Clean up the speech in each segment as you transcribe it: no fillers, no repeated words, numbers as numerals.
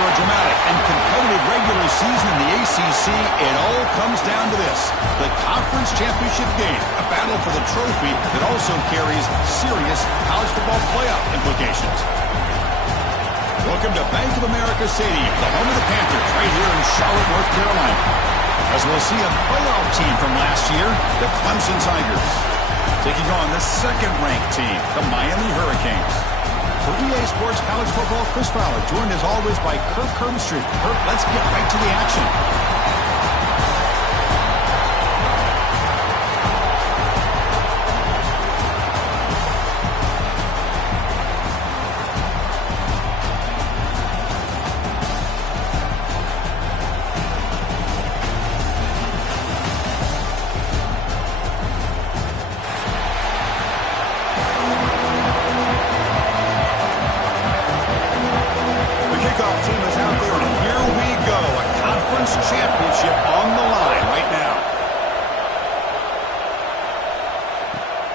After a dramatic and competitive regular season in the ACC, it all comes down to this: the conference championship game, a battle for the trophy that also carries serious college football playoff implications. Welcome to Bank of America Stadium, the home of the Panthers, right here in Charlotte, North Carolina. As we'll see a playoff team from last year, the Clemson Tigers, taking on the second-ranked team, the Miami Hurricanes. For EA Sports College Football, Chris Fowler, joined as always by Kirk Herbstreit. Kirk, let's get right to the action. Championship on the line right now.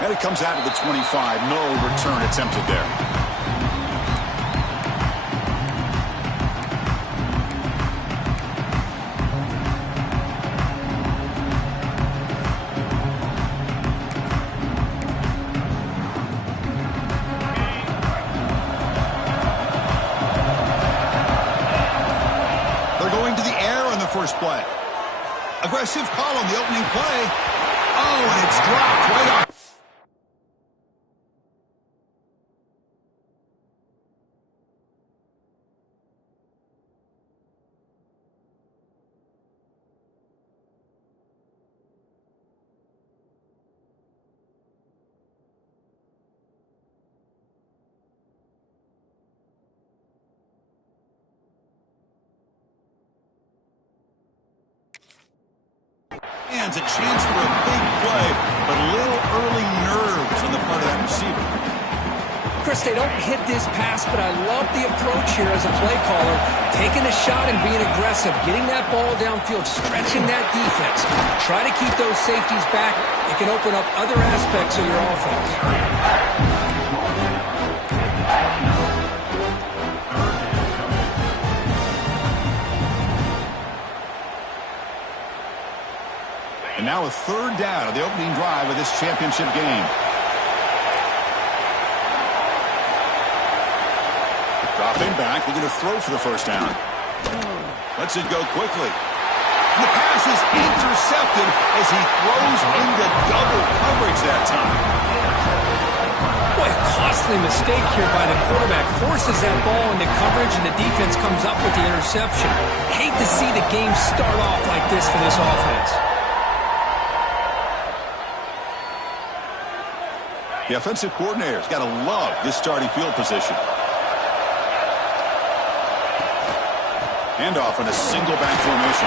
And it comes out of the 25. No return attempted there. First play. Aggressive call on the opening play. Oh, and it's dropped right off. A chance for a big play, but a little early nerves on the part of that receiver. Chris, they don't hit this pass, but I love the approach here as a play caller. Taking a shot and being aggressive, getting that ball downfield, stretching that defense. Try to keep those safeties back. It can open up other aspects of your offense. And now a third down of the opening drive of this championship game. Dropping back, looking to throw for the first down. Lets it go quickly. The pass is intercepted as he throws into double coverage that time. Boy, a costly mistake here by the quarterback. Forces that ball into coverage, and the defense comes up with the interception. Hate to see the game start off like this for this offense. The offensive coordinator's got to love this starting field position. Handoff in a single back formation.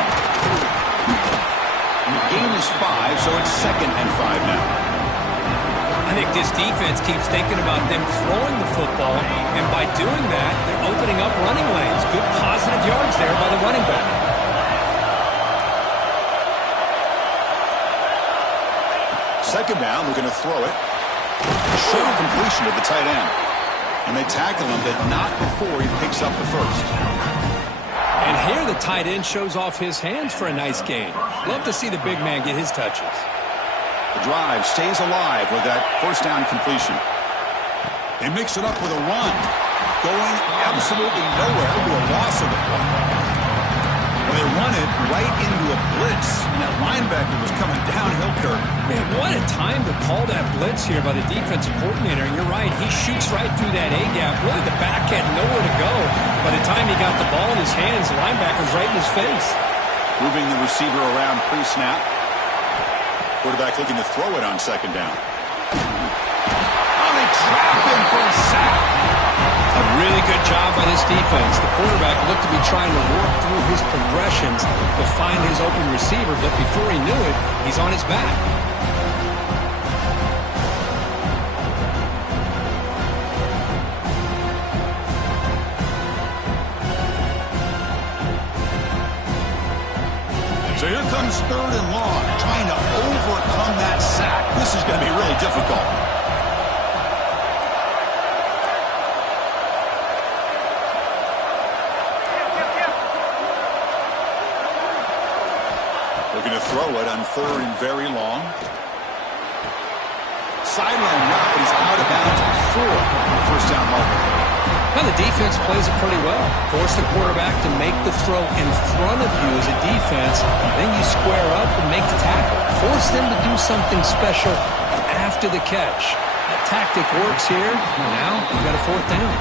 The gain is 5, so it's 2nd and 5 now. I think this defense keeps thinking about them throwing the football, and by doing that, they're opening up running lanes. Good positive yards there by the running back. Second down, looking to throw it. Short completion to the tight end. And they tackle him, but not before he picks up the first. And here the tight end shows off his hands for a nice gain. Love to see the big man get his touches. The drive stays alive with that first down completion. They mix it up with a run. Going absolutely nowhere to a loss of the ball. They run it right into a blitz. And that linebacker was coming downhill, Kirk. Man, what a time to call that blitz here by the defensive coordinator. And you're right, he shoots right through that A-gap. Really, the back had nowhere to go. By the time he got the ball in his hands, the linebacker's right in his face. Moving the receiver around pre-snap. Quarterback looking to throw it on second down. Oh, they trap him for a sack. A really good job by this defense. The quarterback looked to be trying to work through his progressions to find his open receiver, but before he knew it, he's on his back. So here comes 3rd and long, trying to overcome that sack. This is going to be really difficult. throw it on third and very long. Sideline route, but he's out of bounds before the first down marker. Now the defense plays it pretty well. Force the quarterback to make the throw in front of you as a defense. Then you square up and make the tackle. Force them to do something special after the catch. That tactic works here. Now you've got a fourth down.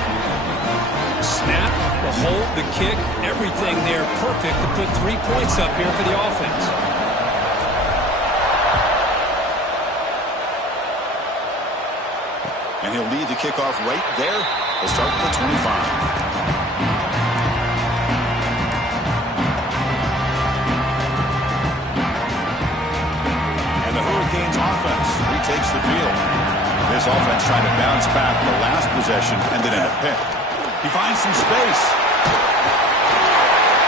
Snap, the hold, the kick, everything there perfect to put 3 points up here for the offense. And he'll lead the kickoff right there. He'll start with the 25. And the Hurricanes offense retakes the field. This offense trying to bounce back. The last possession ended in a pick. He finds some space.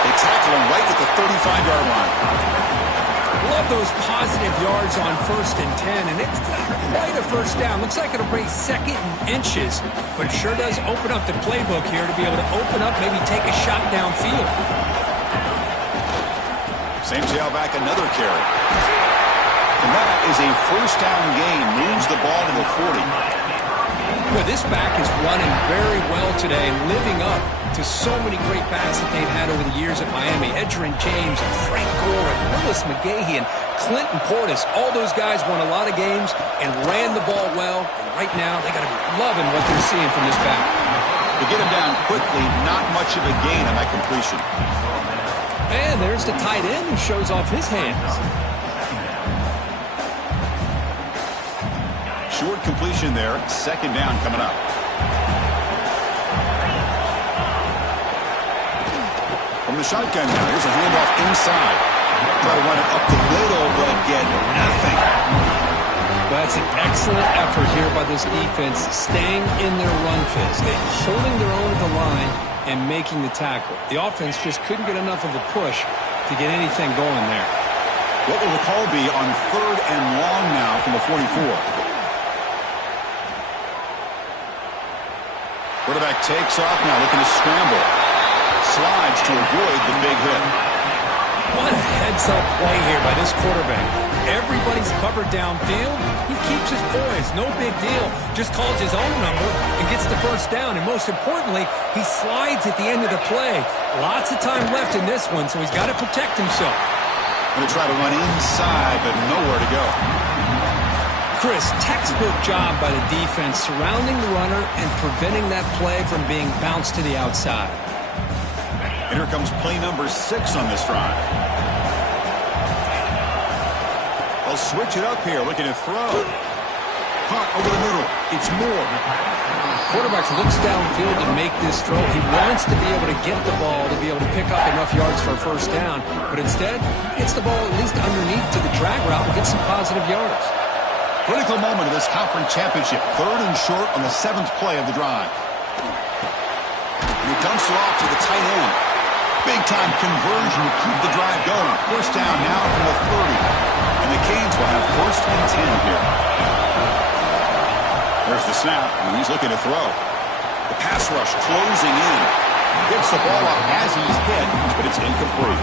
They tackle him right at the 35-yard line. Love those positive yards on 1st and 10, and it's not quite a first down. Looks like it'll bring 2nd and inches, but it sure does open up the playbook here to be able to open up, maybe take a shot downfield. Same tailback, another carry. And that is a first down gain. Moves the ball to the 40. Well, this back is running very well today, living up to so many great backs that they've had over the years at Miami. Edgerrin James and Frank Gore and Willis McGahee and Clinton Portis. All those guys won a lot of games and ran the ball well. And right now, they got to be loving what they're seeing from this back. To get him down quickly, not much of a gain on that completion. And there's the tight end who shows off his hands. Short completion there. 2nd down coming up. From the shotgun now, here's a handoff inside. Try to run it up the middle, but get nothing. That's an excellent effort here by this defense, staying in their run fist. They're holding their own at the line and making the tackle. The offense just couldn't get enough of a push to get anything going there. What will the call be on 3rd and long now from the 44? Quarterback takes off now, looking to scramble. Slides to avoid the big hit. What a heads-up play here by this quarterback. Everybody's covered downfield. He keeps his poise. No big deal. Just calls his own number and gets the first down. And most importantly, he slides at the end of the play. Lots of time left in this one, so he's got to protect himself. Going to try to run inside, but nowhere to go. Chris, textbook job by the defense surrounding the runner and preventing that play from being bounced to the outside. And here comes play number 6 on this drive. They'll switch it up here, looking to throw. Hunt over the middle. It's Moore. Quarterback looks downfield to make this throw. He wants to be able to get the ball to be able to pick up enough yards for a first down, but instead, gets the ball at least underneath to the drag route and gets some positive yards. Critical moment of this conference championship. 3rd and short on the 7th play of the drive. And he dumps it off to the tight end. Big-time conversion to keep the drive going. First down now from the 30. And the Canes will have 1st and 10 here. There's the snap, and he's looking to throw. The pass rush closing in. Gets the ball up as he's hit, but it's incomplete.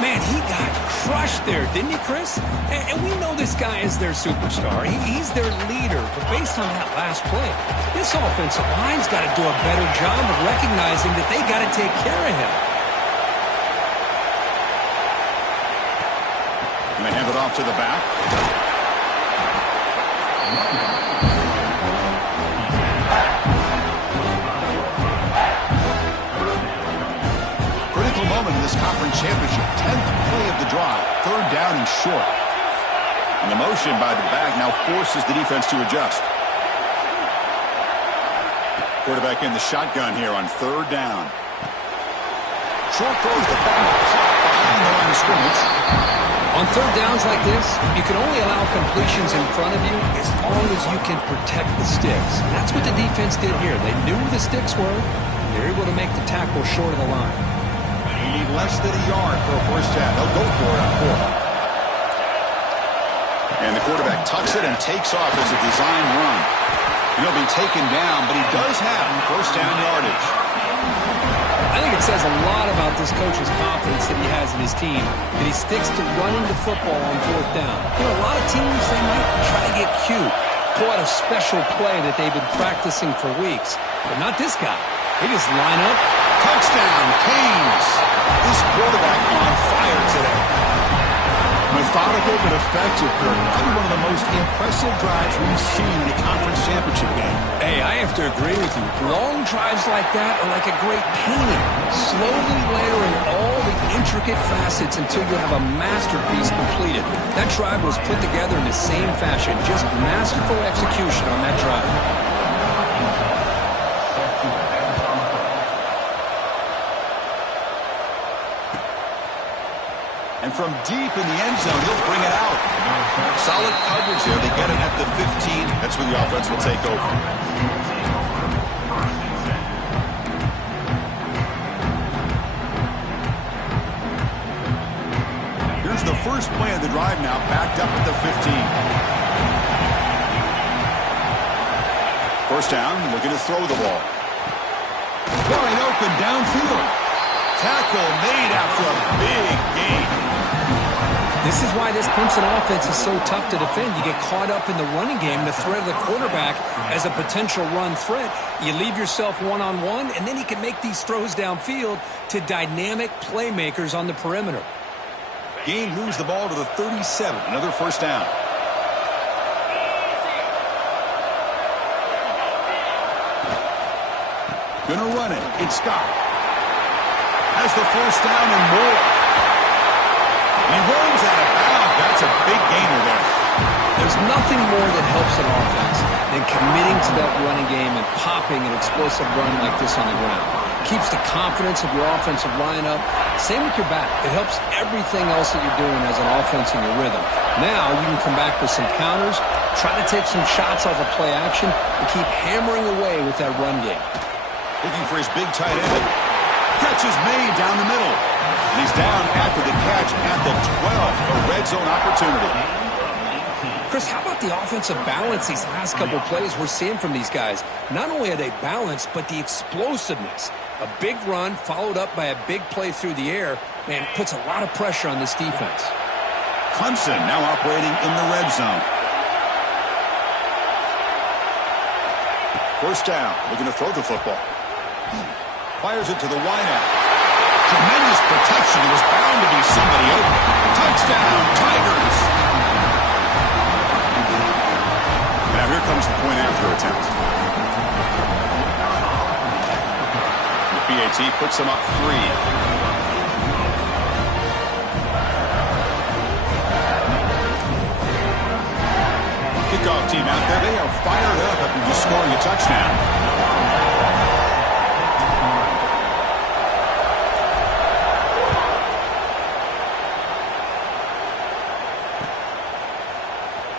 Man, he got crushed there, didn't he, Chris? And we know this guy is their superstar. He's their leader. But based on that last play, this offensive line's got to do a better job of recognizing that they got to take care of him. And they hand it off to the back. Critical moment in this conference championship. 10th play of the drive. 3rd down and short. And the motion by the back now forces the defense to adjust. Quarterback in the shotgun here on 3rd down. Short throws the back. Behind the line of scrimmage. On 3rd downs like this, you can only allow completions in front of you as long as you can protect the sticks. And that's what the defense did here. They knew where the sticks were. They're able to make the tackle short of the line. You need less than a yard for a first down. They'll go for it on 4th. And the quarterback tucks it and takes off as a design run. He'll be taken down, but he does have first down yardage. I think says a lot about this coach's confidence that he has in his team, that he sticks to running the football on fourth down. You know, a lot of teams, they might try to get cute, pull out a special play that they've been practicing for weeks. But not this guy. They just line up. Touchdown, Canes. This quarterback on fire today. Methodical but effective, Kirk. Probably one of the most impressive drives we've seen in a conference championship game. Hey, I have to agree with you. Long drives like that are like a great painting. Slowly layering all the intricate facets until you have a masterpiece completed. That drive was put together in the same fashion. Just masterful execution on that drive. And from deep in the end zone, he'll bring it out. Solid coverage there. They get it at the 15. That's where the offense will take over. Here's the first play of the drive now, backed up at the 15. First down, looking to throw the ball. Going open downfield. Tackle made after a big gain. This is why this Clemson offense is so tough to defend. You get caught up in the running game, the threat of the quarterback as a potential run threat. You leave yourself one-on-one, and then you can make these throws downfield to dynamic playmakers on the perimeter. Gain moves the ball to the 37. Another first down. Gonna run it. It's Scott. Has the first down and more. He runs out of bounds. That's a big gainer there. There's nothing more that helps an offense than committing to that running game and popping an explosive run like this on the ground. Keeps the confidence of your offensive line up. Same with your back. It helps everything else that you're doing as an offense in your rhythm. Now you can come back with some counters, try to take some shots off of play action, and keep hammering away with that run game. Looking for his big tight end. Catch is made down the middle. And he's down after the catch at the 12. A red zone opportunity. Chris, how about the offensive balance these last couple plays we're seeing from these guys? Not only are they balanced, but the explosiveness. A big run followed up by a big play through the air, and puts a lot of pressure on this defense. Clemson now operating in the red zone. First down, looking to throw the football. Fires it to the wideout. Tremendous protection. There was bound to be somebody open. Touchdown, Tigers. Now here comes the point after attempt. The PAT puts them up 3. Kickoff team out there. They are fired up after just scoring a touchdown.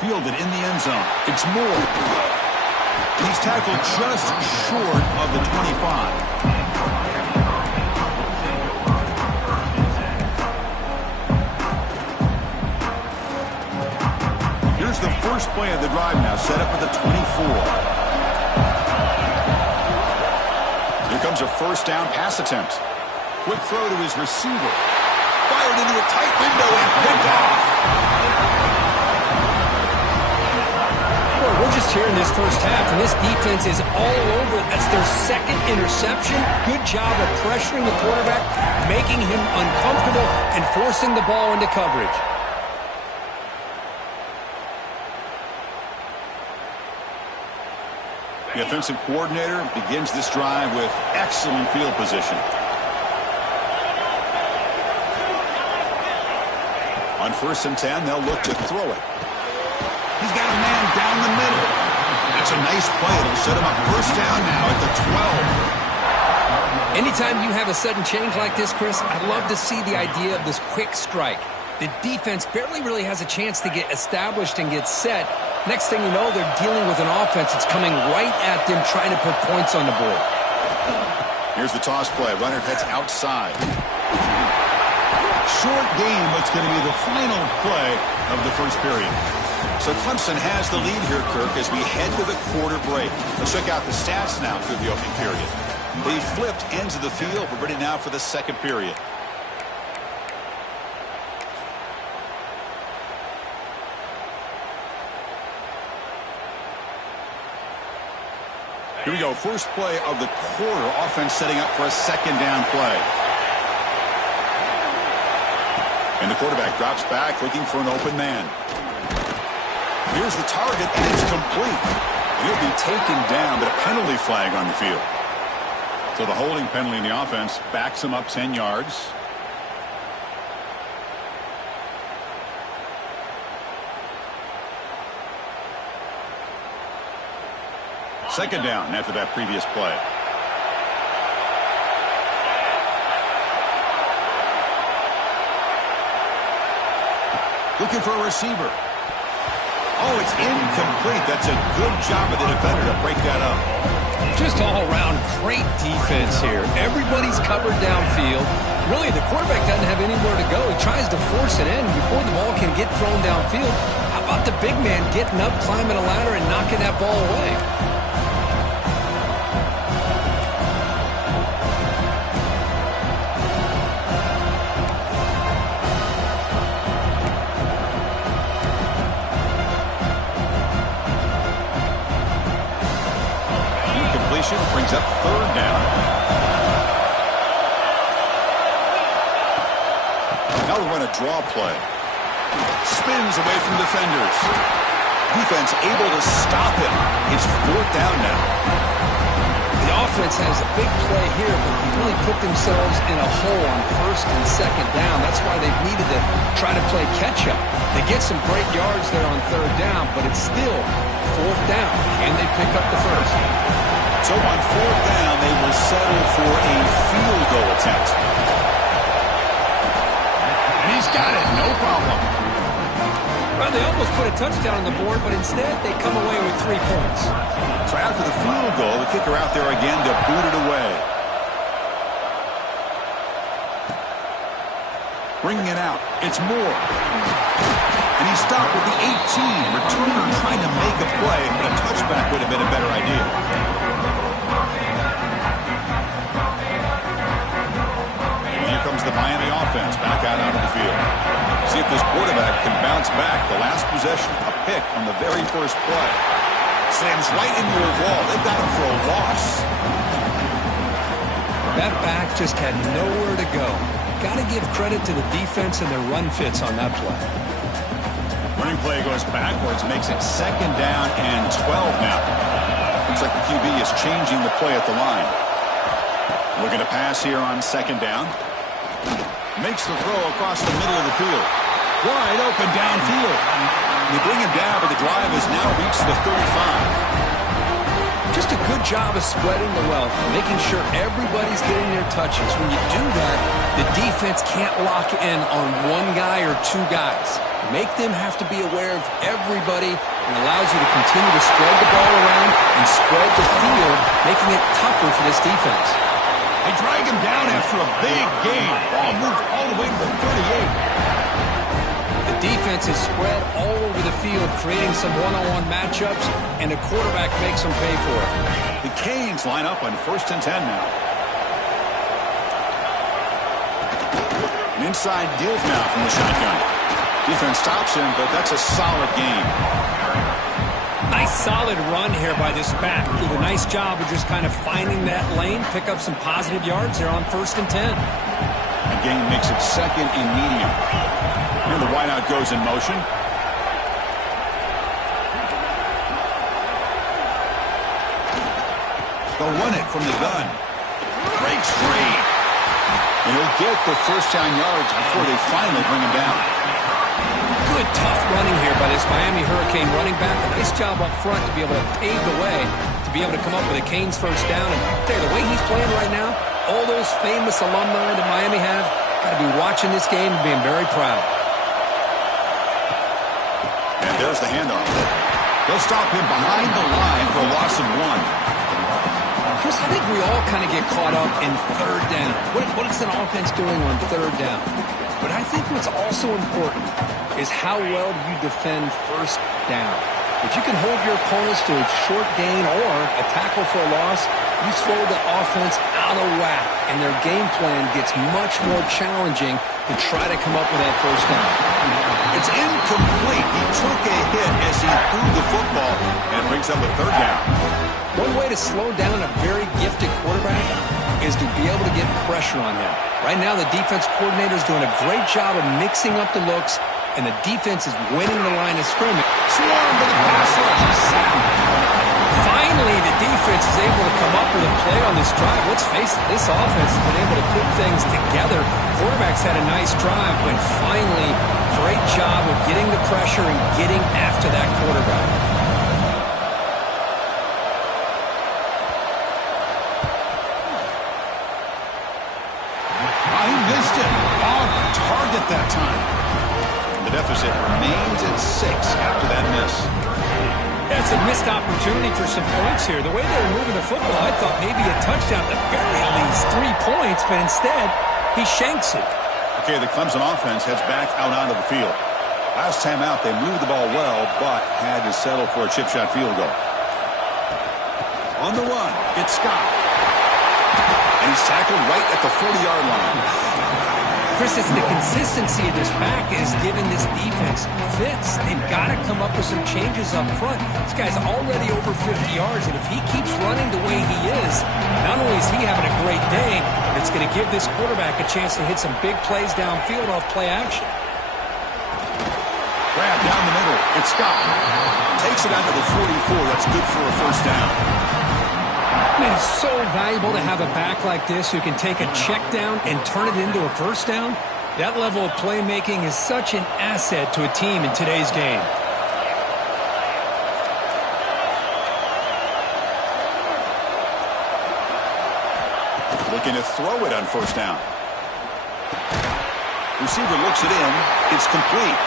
Fielded in the end zone. It's Moore. He's tackled just short of the 25. Here's the first play of the drive now, set up at the 24. Here comes a first down pass attempt. Quick throw to his receiver. Fired into a tight window and picked off. We're just here in this first half, and this defense is all over. That's their second interception. Good job of pressuring the quarterback, making him uncomfortable, and forcing the ball into coverage. The offensive coordinator begins this drive with excellent field position. On 1st and 10, they'll look to throw it. He's got a man down the middle. That's a nice play. It'll set him up first down now at the 12. Anytime you have a sudden change like this, Chris, I love to see the idea of this quick strike. The defense barely really has a chance to get established and get set. Next thing you know, they're dealing with an offense that's coming right at them, trying to put points on the board. Here's the toss play. Runner heads outside. Short game, but it's going to be the final play of the first period. So Clemson has the lead here, Kirk, as we head to the quarter break. Let's check out the stats now through the opening period. They flipped ends of the field. We're ready now for the second period. Here we go. First play of the quarter. Offense setting up for a second down play. And the quarterback drops back looking for an open man. Here's the target, and it's complete. He'll be taken down, but a penalty flag on the field. So the holding penalty in the offense backs him up 10 yards. Second down after that previous play. Looking for a receiver. Oh, it's incomplete. That's a good job of the defender to break that up. Just all around great defense here. Everybody's covered downfield. Really, the quarterback doesn't have anywhere to go. He tries to force it in before the ball can get thrown downfield. How about the big man getting up, climbing a ladder, and knocking that ball away? Brings up third down. Now we run a draw play. Spins away from defenders. Defense able to stop him. It's fourth down now. The offense has a big play here, but they really put themselves in a hole on first and second down. That's why they've needed to try to play catch-up. They get some great yards there on third down, but it's still fourth down. Can they pick up the first? So on fourth down, they will settle for a field goal attempt. And he's got it, no problem. Well, they almost put a touchdown on the board, but instead they come away with 3 points. So after the field goal, the kicker out there again to boot it away. Bringing it out, it's Moore. And he stopped with the 18. Returner trying to make a play, but a touchback would have been a better idea. The Miami offense back out onto the field. See if this quarterback can bounce back. The last possession, a pick on the very first play. Slams right into a wall. They've got him for a loss. That back just had nowhere to go. Got to give credit to the defense and their run fits on that play. Running play goes backwards, makes it second down and 12 now. Looks like the QB is changing the play at the line. Looking to pass here on second down. Makes the throw across the middle of the field. Wide open downfield. They bring him down, but the drive has now reached the 35. Just a good job of spreading the wealth, making sure everybody's getting their touches. When you do that, the defense can't lock in on one guy or two guys. Make them have to be aware of everybody, and allows you to continue to spread the ball around and spread the field, making it tougher for this defense. They drag him down after a big gain. Ball moved all the way to the 38. The defense is spread all over the field, creating some one-on-one matchups, and the quarterback makes them pay for it. The Canes line up on first and 10 now. An inside give now from the shotgun. Defense stops him, but that's a solid gain. Nice solid run here by this back. Did a nice job of just kind of finding that lane, pick up some positive yards there on first and 10. Again, makes it second and medium. Here the wideout goes in motion. They'll run it from the gun. Breaks free. And he'll get the first down yards before they finally bring him down. Good, tough running here by this Miami Hurricane running back. A nice job up front to be able to pave the way, to be able to come up with a Canes first down. And the way he's playing right now, all those famous alumni that Miami have, got to be watching this game and being very proud. And there's the handoff. They'll stop him behind the line for a loss of 1. Chris, I think we all kind of get caught up in third down. What is an offense doing on third down? But I think what's also important is how well you defend first down. If you can hold your opponents to a short gain or a tackle for a loss, you throw the offense out of whack, and their game plan gets much more challenging to try to come up with that first down. It's incomplete. He took a hit as he threw the football and brings up a third down. One way to slow down a very gifted quarterback is to be able to get pressure on him. Right now, the defense coordinator is doing a great job of mixing up the looks, and the defense is winning the line of scrimmage. Swarm to the pass rush. Finally, the defense is able to come up with a play on this drive. Let's face it, this offense has been able to put things together. Quarterback's had a nice drive, but finally, great job of getting the pressure and getting after that quarterback. He missed it. Off target that time. The deficit remains at 6 after that miss. That's a missed opportunity for some points here. The way they were moving the football, I thought maybe a touchdown, at the very least 3 points, but instead, he shanks it. Okay, the Clemson offense heads back out onto the field. Last time out, they moved the ball well, but had to settle for a chip shot field goal. On the run, it's Scott. And he's tackled right at the 40-yard line. Chris, it's the consistency of this back is giving this defense fits. They've got to come up with some changes up front. This guy's already over 50 yards, and if he keeps running the way he is, not only is he having a great day, but it's going to give this quarterback a chance to hit some big plays downfield off play action. Grab down the middle. It's Scott. Takes it out to the 44. That's good for a first down. Man, it's so valuable to have a back like this who can take a check down and turn it into a first down. That level of playmaking is such an asset to a team in today's game. Looking to throw it on first down. Receiver looks it in. It's complete.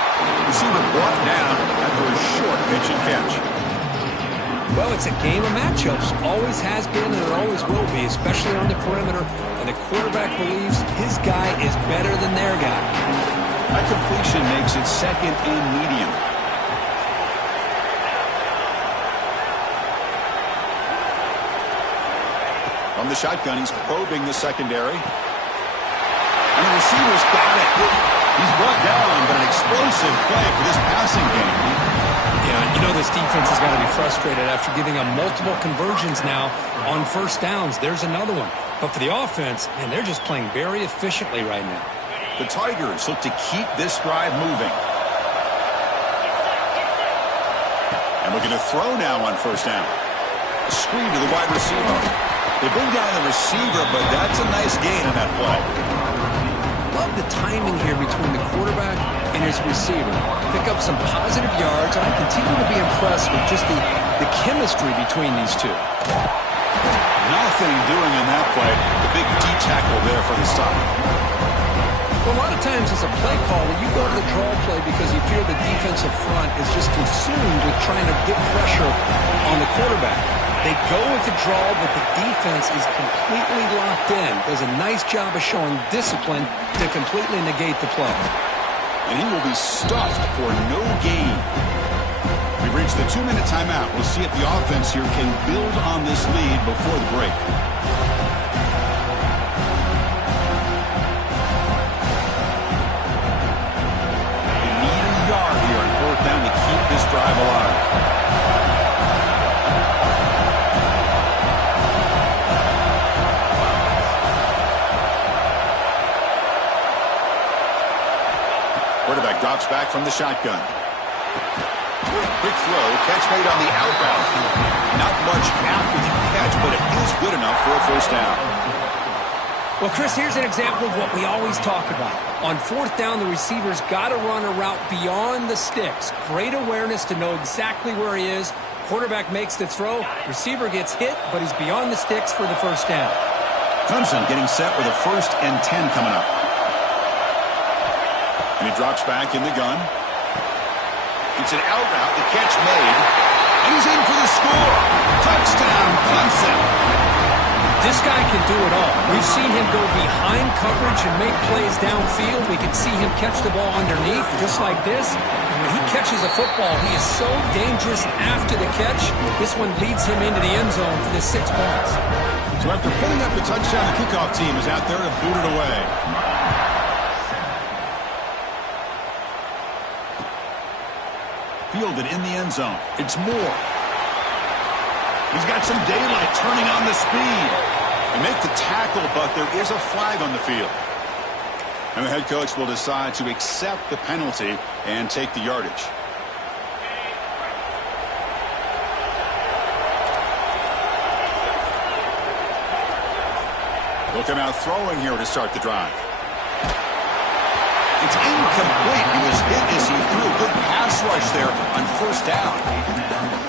Receiver brought down after a short pitch and catch. Well, it's a game of matchups. Always has been and it always will be, especially on the perimeter. And the quarterback believes his guy is better than their guy. That completion makes it second and medium. From the shotgun, he's probing the secondary. And the receiver's got it. He's brought down, but an explosive play for this passing game. Yeah, you know this defense has got to be frustrated after giving up multiple conversions now on first downs. There's another one. But for the offense, man, they're just playing very efficiently right now. The Tigers look to keep this drive moving. And looking to throw now on first down. A screen to the wide receiver. They bring down the receiver, but that's a nice gain on that play. Love the timing here between the quarterback and his receiver. Pick up some positive yards, and I continue to be impressed with just the chemistry between these two. Nothing doing in that play. The big D tackle there for the stop. Well, a lot of times as a play caller, you go to the draw play because you feel the defensive front is just consumed with trying to get pressure on the quarterback. They go with the draw, but the defense is completely locked in. Does a nice job of showing discipline to completely negate the play. And he will be stuffed for no gain. We've reached the 2-minute timeout. We'll see if the offense here can build on this lead before the break. They need a yard here on fourth down to keep this drive alive. Quarterback drops back from the shotgun. Quick throw, catch made on the out route. Not much after the catch, but it is good enough for a first down. Well, Chris, here's an example of what we always talk about. On fourth down, the receiver's got to run a route beyond the sticks. Great awareness to know exactly where he is. Quarterback makes the throw. Receiver gets hit, but he's beyond the sticks for the first down. Clemson getting set with a 1st and 10 coming up. And he drops back in the gun. It's an out route, the catch made. And he's in for the score. Touchdown, Clemson. This guy can do it all. We've seen him go behind coverage and make plays downfield. We can see him catch the ball underneath, just like this. And when he catches a football, he is so dangerous after the catch. This one leads him into the end zone for the 6 points. So after putting up the touchdown, the kickoff team is out there to boot it away. Fielded in the end zone. It's Moore. He's got some daylight, turning on the speed. They make the tackle, but there is a flag on the field. And the head coach will decide to accept the penalty and take the yardage. They'll come out throwing here to start the drive. It's incomplete. He was hit as he threw a good pass rush there on first down.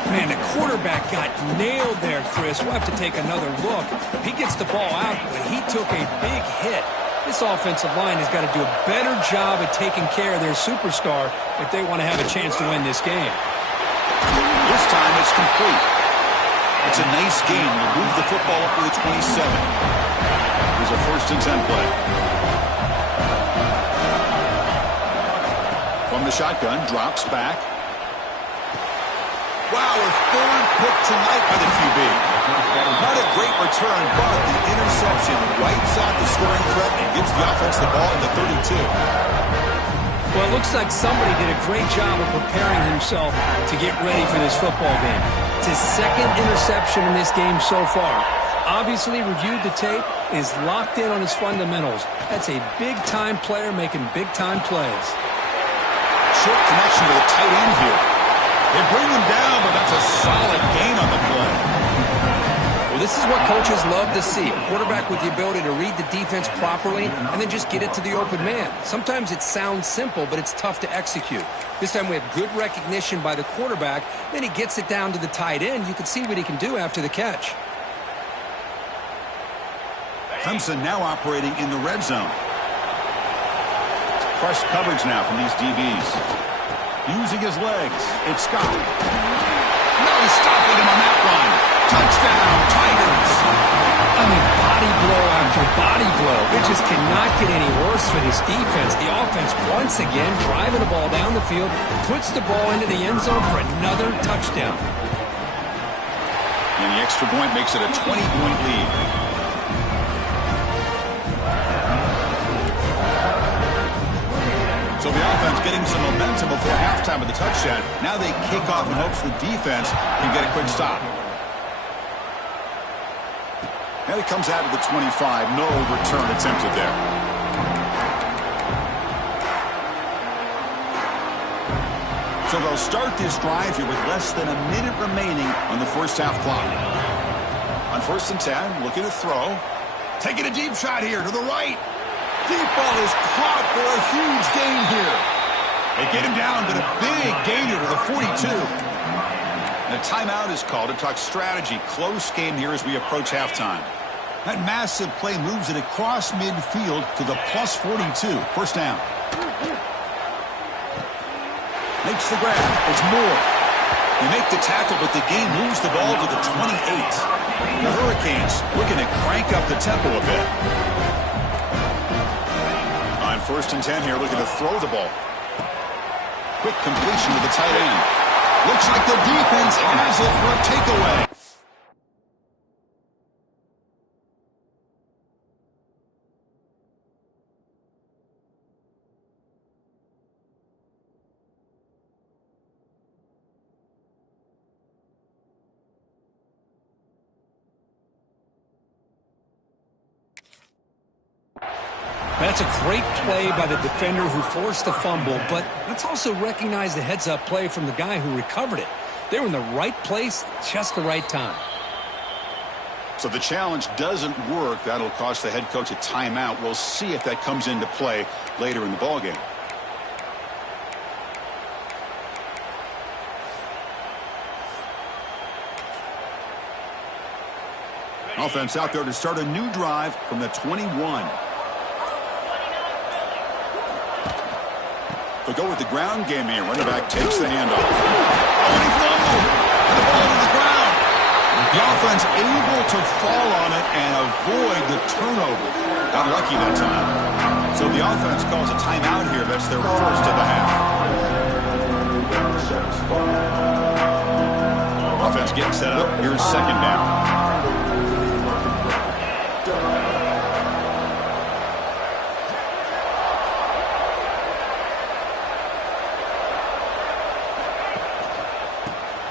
Man, the quarterback got nailed there, Chris. We'll have to take another look. He gets the ball out, but he took a big hit. This offensive line has got to do a better job of taking care of their superstar if they want to have a chance to win this game. This time it's complete. It's a nice game. They'll move the football up to the 27. Here's a 1st and 10 play. From the shotgun, drops back. Wow, a 3rd pick tonight by the QB. Not a great return, but the interception wipes out the scoring threat and gives the offense the ball in the 32. Well, it looks like somebody did a great job of preparing himself to get ready for this football game. It's his 2nd interception in this game so far. Obviously reviewed the tape, is locked in on his fundamentals. That's a big-time player making big-time plays. Short connection to the tight end here. They bring him down, but that's a solid gain on the play. Well, this is what coaches love to see. A quarterback with the ability to read the defense properly and then just get it to the open man. Sometimes it sounds simple, but it's tough to execute. This time we have good recognition by the quarterback. Then he gets it down to the tight end. You can see what he can do after the catch. Clemson now operating in the red zone. Press coverage now from these DBs. Using his legs, it's Scott. No stopping him on that one. Touchdown, Tigers. I mean, body blow after body blow. It just cannot get any worse for this defense. The offense, once again, driving the ball down the field, puts the ball into the end zone for another touchdown. And the extra point makes it a 20-point lead. So the offense getting some momentum before halftime of the touchdown. Now they kick off in hopes the defense can get a quick stop. And it comes out to the 25. No return attempted there. So they'll start this drive here with less than a minute remaining on the first half clock. On 1st and 10, looking to throw. Taking a deep shot here to the right. Deep ball is caught for a huge gain here. They get him down, but a big gainer to the 42. And a timeout is called to talk strategy. Close game here as we approach halftime. That massive play moves it across midfield to the plus 42. 1st down. Makes the grab. It's Moore. They make the tackle, but the game moves the ball to the 28. The Hurricanes looking to crank up the tempo a bit. On 1st and 10 here, looking to throw the ball. Quick completion to the tight end. Looks like the defense has it for a takeaway. That's a great play by the defender who forced the fumble, but let's also recognize the heads-up play from the guy who recovered it. They were in the right place, just the right time. So the challenge doesn't work. That'll cost the head coach a timeout. We'll see if that comes into play later in the ballgame. Offense out there to start a new drive from the 21. They'll go with the ground game here. Running back takes the handoff. Oh, and he fumbled. And the ball on the ground. The offense able to fall on it and avoid the turnover. Got lucky that time. So the offense calls a timeout here. That's their first of the half. Offense getting set up. Here's second down.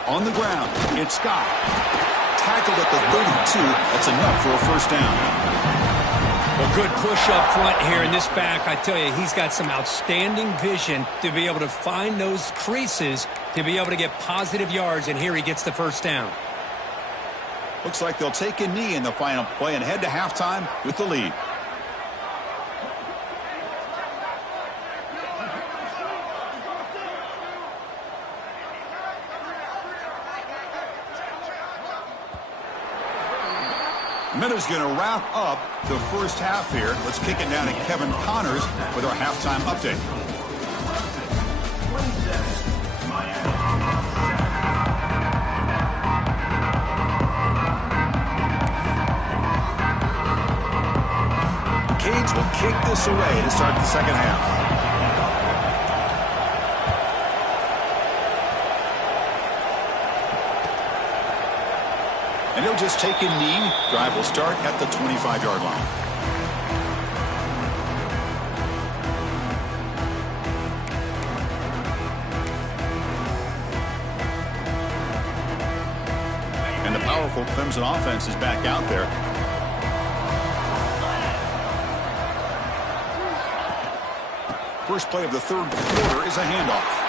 On the ground, it's Scott. Tackled at the 32. That's enough for a first down. Well, good push up front here in this back. I tell you, he's got some outstanding vision to be able to find those creases to be able to get positive yards, and here he gets the first down. Looks like they'll take a knee in the final play and head to halftime with the lead. Miller's going to wrap up the first half here. Let's kick it down to Kevin Connors with our halftime update. Canes will kick this away to start the second half. And he'll just take a knee. Drive will start at the 25-yard line. And the powerful Clemson offense is back out there. First play of the third quarter is a handoff.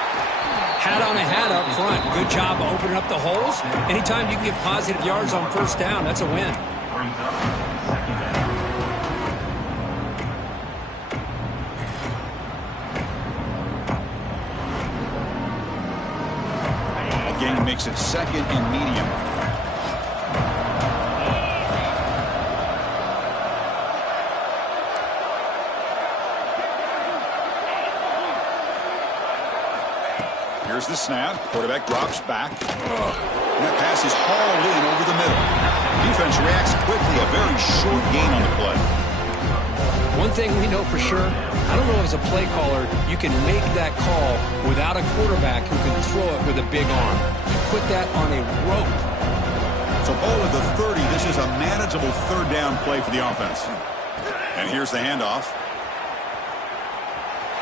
Hat on a hat up front. Good job opening up the holes. Anytime you can get positive yards on first down, that's a win. A gain makes it second and medium. Here's the snap. Quarterback drops back. And that pass is hauled in over the middle. Defense reacts quickly. A very short gain on the play. One thing we know for sure, I don't know as a play caller, you can make that call without a quarterback who can throw it with a big arm. You put that on a rope. So ball at the 30. This is a manageable third down play for the offense. And here's the handoff.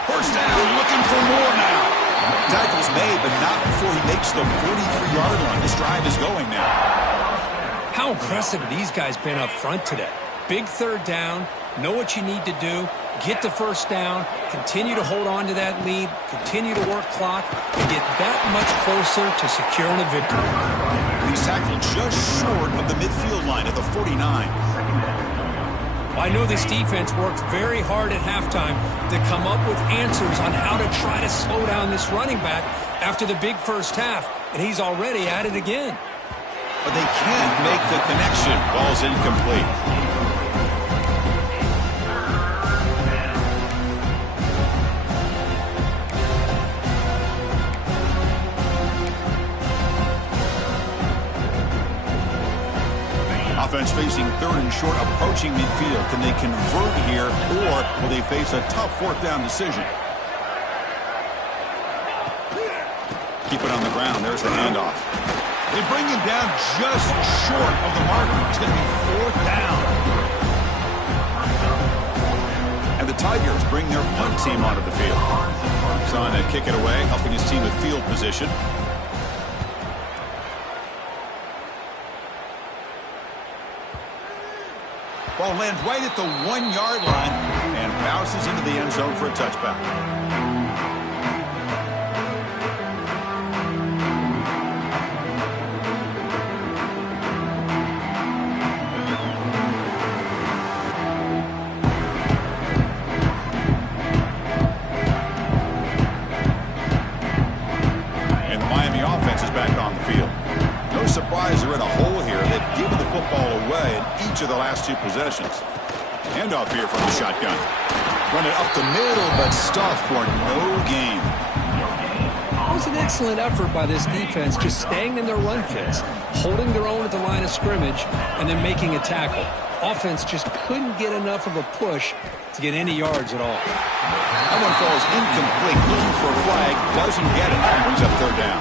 First down, looking for more now. Tackle's made, but not before he makes the 43-yard line. This drive is going now. How impressive have these guys been up front today? Big third down, know what you need to do, get the first down, continue to hold on to that lead, continue to work clock, and get that much closer to securing a victory. He's tackled just short of the midfield line at the 49. I know this defense worked very hard at halftime to come up with answers on how to try to slow down this running back after the big first half, and he's already at it again. But they can't make the connection. Ball's incomplete. Offense facing third and short, approaching midfield. Can they convert here, or will they face a tough fourth down decision? Keep it on the ground. There's the handoff. They bring him down just short of the marker. It's going to be fourth down. And the Tigers bring their punt team onto the field. He's on to kick it away, helping his team with field position. Ball lands right at the 1-yard line and bounces into the end zone for a touchback. And the Miami offense is back on the field. No surprise they're in a hole here. They've given the football away in each of the last two possessions. Handoff here from the shotgun. Run it up the middle, but stuffed for no gain. was an excellent effort by this defense, just staying in their run fits, holding their own at the line of scrimmage, and then making a tackle. Offense just couldn't get enough of a push to get any yards at all. That one falls incomplete. Looking for a flag, doesn't get it. Brings up third down.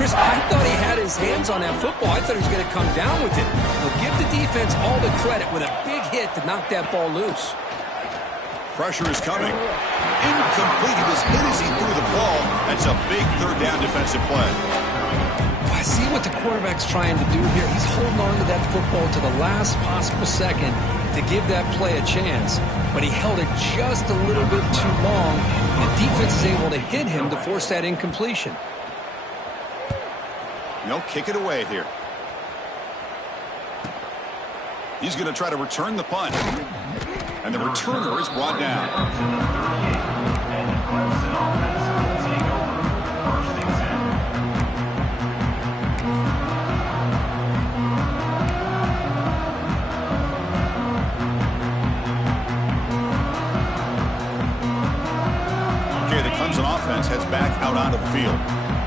Chris, I thought he had his hands on that football. I thought he was going to come down with it. But give the defense all the credit with a big hit to knock that ball loose. Pressure is coming. Incomplete. He was hit as he threw the ball. That's a big third down defensive play. I see what the quarterback's trying to do here. He's holding on to that football to the last possible second to give that play a chance. But he held it just a little bit too long. The defense is able to hit him to force that incompletion. They'll kick it away here. He's going to try to return the punt. And the returner is brought down. Okay, the Clemson offense heads back out onto the field.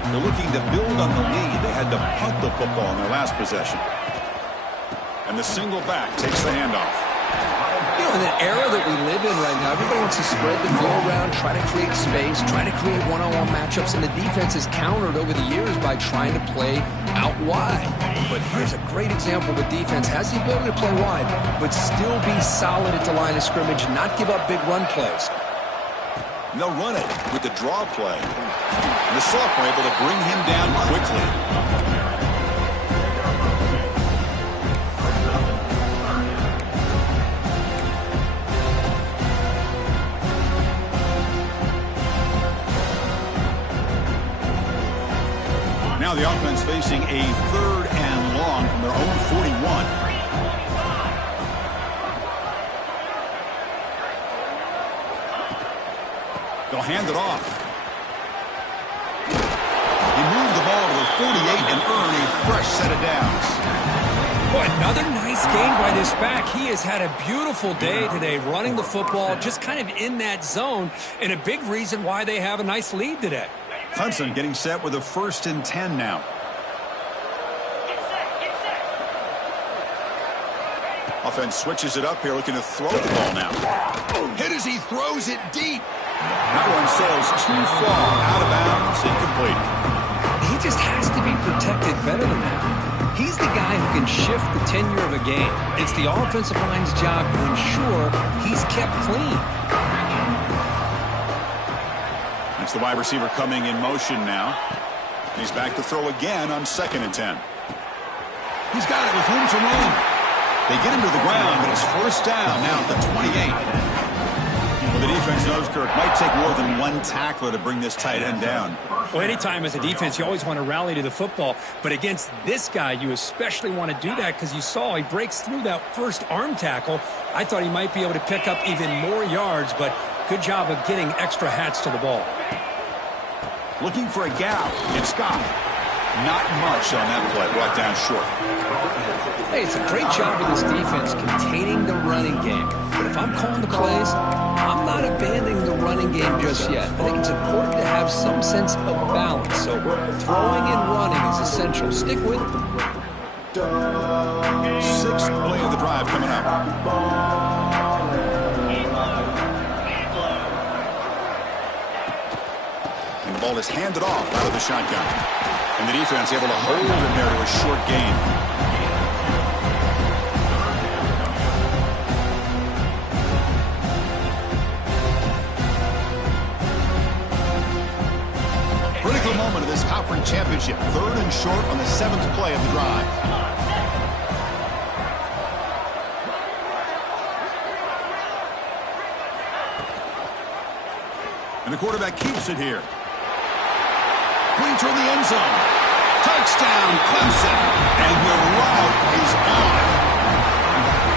They're looking to build on the lead. They had to punt the football in their last possession. And the single back takes the handoff. You know, in the era that we live in right now, everybody wants to spread the floor around, try to create space, try to create one-on-one matchups, and the defense is countered over the years by trying to play out wide. But here's a great example of a defense has the ability to play wide, but still be solid at the line of scrimmage, not give up big run plays. And they'll run it with the draw play. And the sophomore able to bring him down quickly. Now the offense facing a 3rd and long from their own 41. They'll hand it off. He moved the ball to the 48 and earned a fresh set of downs. Boy, another nice game by this back. He has had a beautiful day today running the football, just kind of in that zone, and a big reason why they have a nice lead today. Clemson getting set with a 1st and 10 now. Offense switches it up here, looking to throw the ball now. Hit as he throws it deep. That one sails too far, out of bounds, incomplete. He just has to be protected better than that. He's the guy who can shift the tenure of a game. It's the offensive line's job to ensure he's kept clean. That's the wide receiver coming in motion now. He's back to throw again on 2nd and 10. He's got it with room to run. They get him to the ground, but it's 1st down now at the 28. Well, the defense knows, Kirk, might take more than one tackler to bring this tight end down. Well, anytime as a defense, you always want to rally to the football. But against this guy, you especially want to do that because you saw he breaks through that first arm tackle. I thought he might be able to pick up even more yards, but good job of getting extra hats to the ball. Looking for a gap. It's Scott. Not much on that play. Brought down short. Hey, it's a great job of this defense containing the running game. But if I'm calling the plays, I'm not abandoning the running game just yet. I think it's important to have some sense of balance. So throwing and running is essential. Stick with it. 6th play of the drive coming up. And the ball is handed off out of the shotgun. And the defense able to hold him there to a short gain. Critical moment of this conference championship. 3rd and short on the 7th play of the drive. And the quarterback keeps it here. Clean toward the end zone. Touchdown, Clemson. And the route is on.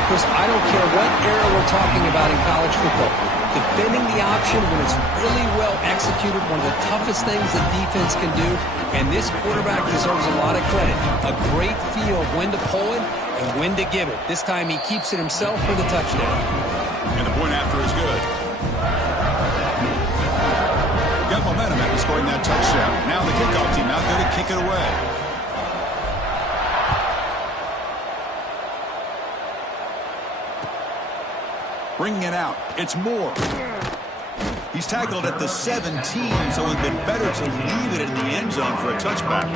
Chris, I don't care what era we're talking about in college football. Defending the option when it's really well executed, one of the toughest things the defense can do. And this quarterback deserves a lot of credit. A great feel of when to pull it and when to give it. This time he keeps it himself for the touchdown. And the point after is good. Got momentum at his scoring that touchdown. Now the kickoff team out there to kick it away. Bringing it out. It's Moore. He's tackled at the 17, so it would have been better to leave it in the end zone for a touchback.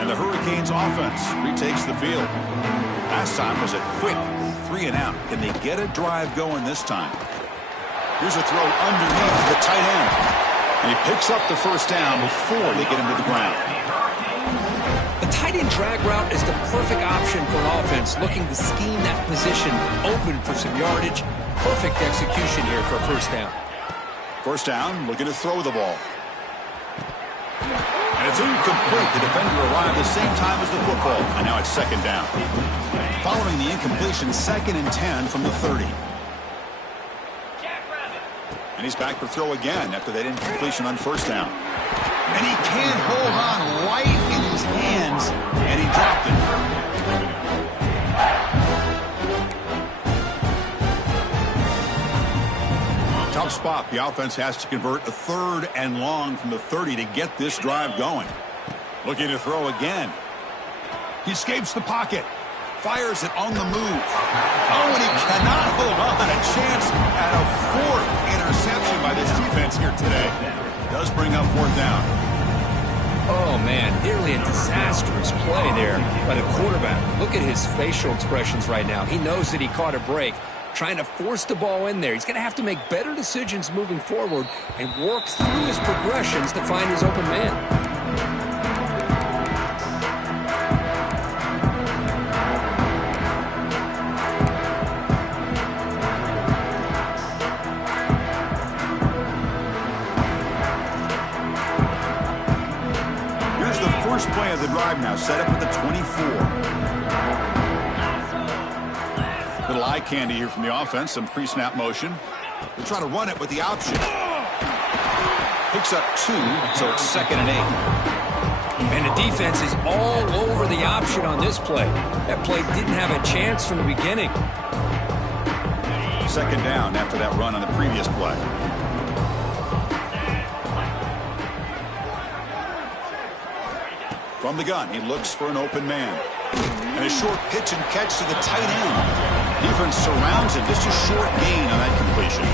And the Hurricanes offense retakes the field. Last time was a quick 3 and out. Can they get a drive going this time? Here's a throw underneath the tight end. And he picks up the first down before they get him to the ground. The tight end drag route is the perfect option for an offense looking to scheme that position open for some yardage. Perfect execution here for a first down. First down, looking to throw the ball. And it's incomplete. The defender arrived the same time as the football. And now it's second down. Following the incompletion, 2nd and 10 from the 30. And he's back for throw again after that incompletion on first down. And he can't hold on right in his hands, and he dropped it. Tough spot. The offense has to convert a 3rd and long from the 30 to get this drive going. Looking to throw again. He escapes the pocket. Fires it on the move. Oh, and he cannot hold on. A chance at a 4th interception by this defense here today. Does bring up 4th down. Oh, man, nearly a disastrous play there by the quarterback. Look at his facial expressions right now. He knows that he caught a break, trying to force the ball in there. He's going to have to make better decisions moving forward and work through his progressions to find his open man. First play of the drive now, set up at the 24. Little eye candy here from the offense, some pre-snap motion. They'll try to run it with the option. Picks up 2, so it's 2nd and 8. And the defense is all over the option on this play. That play didn't have a chance from the beginning. 2nd down after that run on the previous play. From the gun, he looks for an open man. And a short pitch and catch to the tight end. Defense surrounds him. Just a short gain on that completion.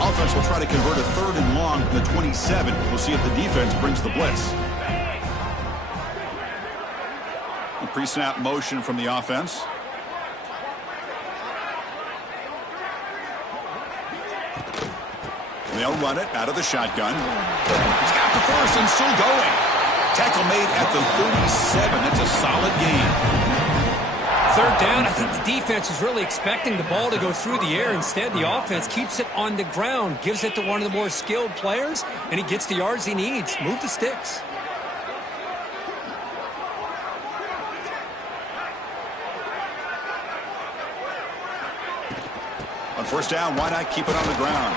Offense will try to convert a 3rd and long from the 27. We'll see if the defense brings the blitz. A pre-snap motion from the offense. They'll run it out of the shotgun. He's got the first and still going. Tackle made at the 37. That's a solid gain. 3rd down. I think the defense is really expecting the ball to go through the air. Instead, the offense keeps it on the ground, gives it to one of the more skilled players, and he gets the yards he needs. Move the sticks. On first down, why not keep it on the ground?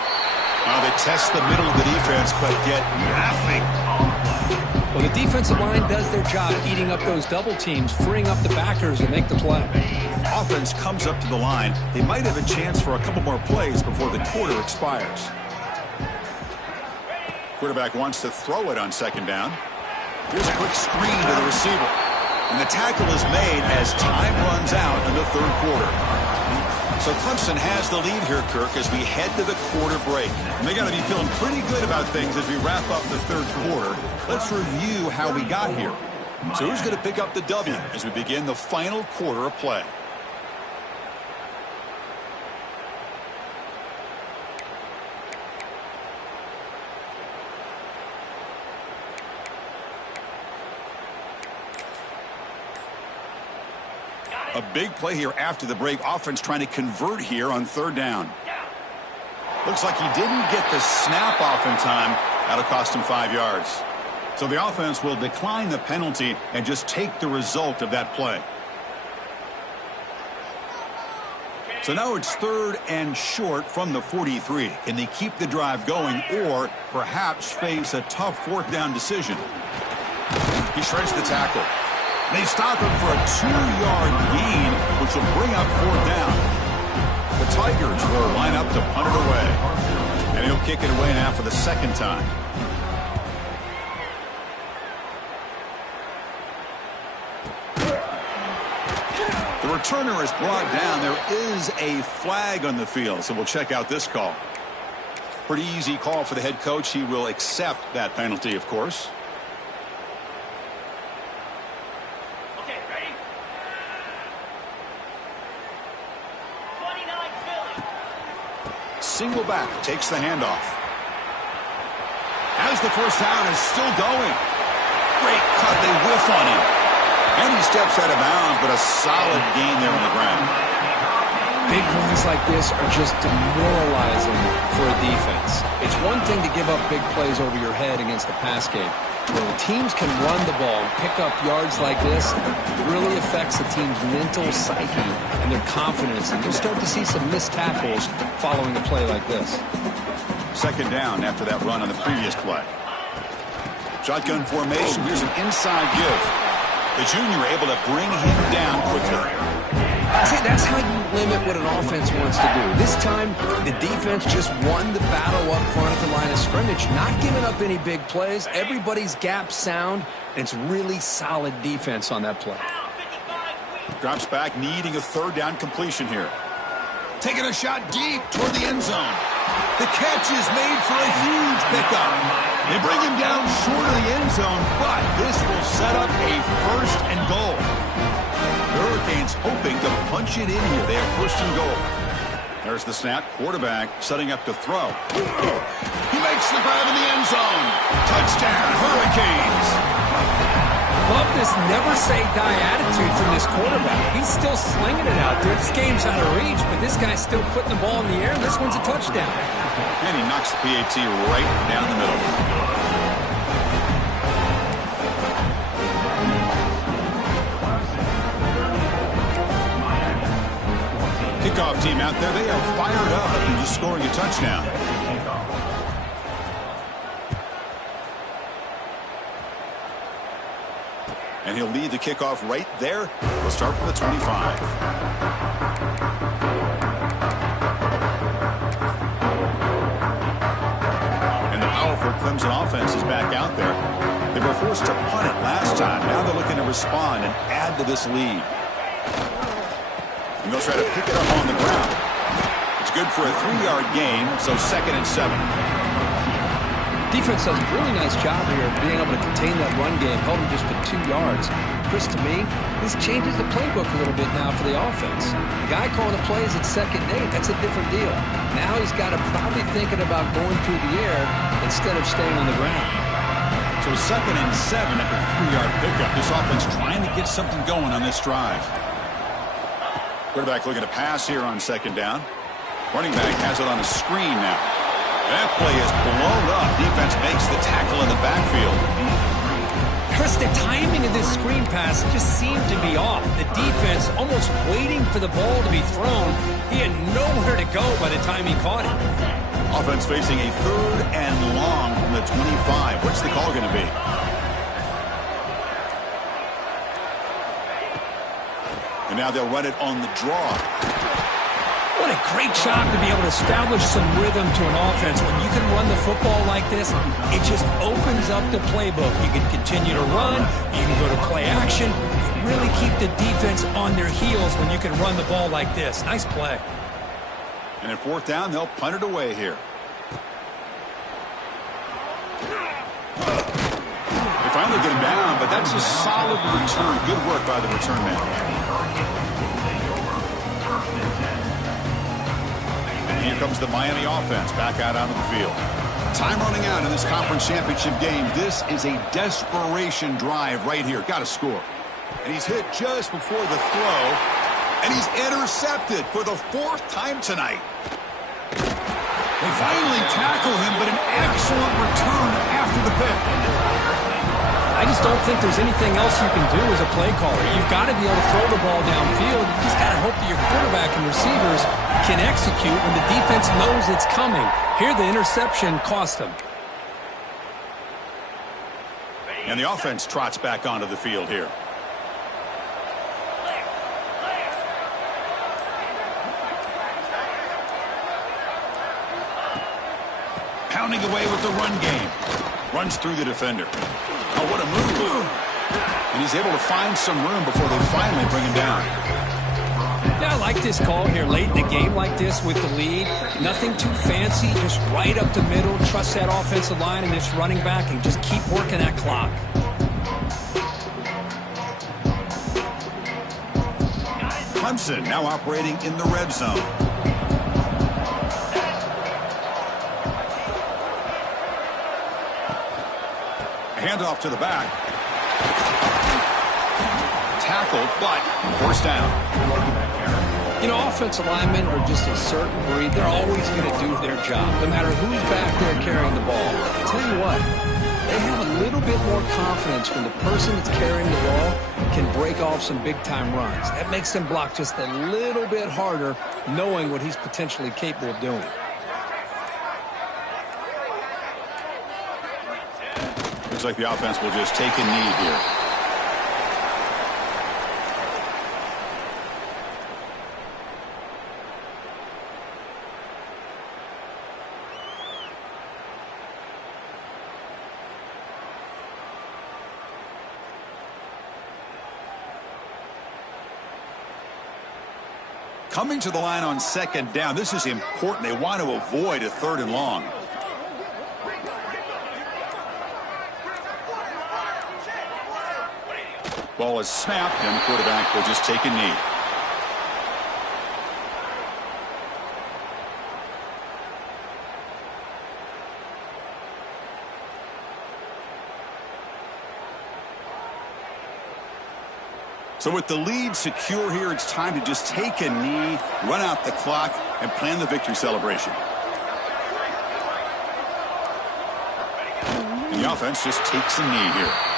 Now they test the middle of the defense, but get nothing. Well, the defensive line does their job eating up those double teams, freeing up the backers to make the play. Offense comes up to the line. They might have a chance for a couple more plays before the quarter expires. Quarterback wants to throw it on 2nd down. Here's a quick screen to the receiver. And the tackle is made as time runs out in the 3rd quarter. So Clemson has the lead here, Kirk, as we head to the quarter break. And they got to be feeling pretty good about things as we wrap up the 3rd quarter. Let's review how we got here. So who's going to pick up the W as we begin the final quarter of play? A big play here after the break. Offense trying to convert here on 3rd down. Looks like he didn't get the snap off in time. That'll cost him 5 yards. So the offense will decline the penalty and just take the result of that play. So now it's 3rd and short from the 43. Can they keep the drive going or perhaps face a tough 4th down decision? He shreds the tackle. They stop him for a 2-yard gain, which will bring up 4th down. The Tigers will line up to punt it away. And he'll kick it away now for the 2nd time. The returner is brought down. There is a flag on the field, so we'll check out this call. Pretty easy call for the head coach. He will accept that penalty, of course. Okay, ready? 29 Philly. Single back, takes the handoff. As the first down is still going. Great cut, they whiff on him. And he steps out of bounds, but a solid gain there on the ground. Big runs like this are just demoralizing for a defense. It's one thing to give up big plays over your head against the pass game. When teams can run the ball and pick up yards like this, it really affects the team's mental psyche and their confidence. And you'll start to see some missed tackles following a play like this. 2nd down after that run on the previous play. Shotgun formation. Here's an inside give. The junior able to bring him down quickly. See, that's how you limit what an offense wants to do. This time, the defense just won the battle up front at the line of scrimmage, not giving up any big plays. Everybody's gap sound, and it's really solid defense on that play. Drops back, needing a 3rd down completion here. Taking a shot deep toward the end zone. The catch is made for a huge pickup. They bring him down short of the end zone, but this will set up a 1st and goal. The Hurricanes hoping to punch it in here. They have 1st and goal. There's the snap. Quarterback setting up to throw. He makes the grab in the end zone. Touchdown, Hurricanes. Love this never-say-die attitude from this quarterback. He's still slinging it out there. This game's out of reach, but this guy's still putting the ball in the air, and this one's a touchdown. And he knocks the PAT right down the middle. Kickoff team out there. They are fired up and just scoring a touchdown. And he'll lead the kickoff right there. We'll start from the 25. And the powerful Clemson offense is back out there. They were forced to punt it last time. Now they're looking to respond and add to this lead. And they'll try to pick it up on the ground. It's good for a 3-yard gain, so 2nd and 7. Defense does a really nice job here of being able to contain that run game, held him just to 2 yards. Chris, to me, this changes the playbook a little bit now for the offense. The guy calling the plays at 2nd and 8, that's a different deal. Now he's got to probably thinking about going through the air instead of staying on the ground. So 2nd and 7 after a 3-yard pickup. This offense trying to get something going on this drive. Quarterback looking to pass here on 2nd down. Running back has it on a screen now. That play is blown up. Defense makes the tackle in the backfield. Chris, the timing of this screen pass just seemed to be off. The defense almost waiting for the ball to be thrown. He had nowhere to go by the time he caught it. Offense facing a 3rd and long from the 25. What's the call going to be? And now they'll run it on the draw. What a great job to be able to establish some rhythm to an offense. When you can run the football like this, it just opens up the playbook. You can continue to run. You can go to play action. You really keep the defense on their heels when you can run the ball like this. Nice play. And at 4th down, they'll punt it away here. They finally get him down, but that's a solid return. Good work by the return man. Here comes the Miami offense back out onto the field. Time running out in this conference championship game. This is a desperation drive right here. Got to score. And he's hit just before the throw. And he's intercepted for the 4th time tonight. They finally tackle him, but an excellent return after the pick. I just don't think there's anything else you can do as a play caller. You've got to be able to throw the ball downfield. You just got to hope that your quarterback and receivers can execute when the defense knows it's coming. Here, the interception cost them. And the offense trots back onto the field here. Pounding away with the run game. Runs through the defender. Oh, what a move. And he's able to find some room before they finally bring him down. Yeah, I like this call here late in the game like this with the lead. Nothing too fancy, just right up the middle. Trust that offensive line and this running back and just keep working that clock. Clemson now operating in the red zone. Handoff to the back. Tackled, but first down. You know, offensive linemen are just a certain breed. They're always going to do their job, no matter who's back there carrying the ball. I'll tell you what, they have a little bit more confidence when the person that's carrying the ball can break off some big-time runs. That makes them block just a little bit harder, knowing what he's potentially capable of doing. Looks like the offense will just take a knee here. Coming to the line on second down. This is important. They want to avoid a 3rd and long. Ball is snapped, and the quarterback will just take a knee. So with the lead secure here, it's time to just take a knee, run out the clock, and plan the victory celebration. And the offense just takes a knee here.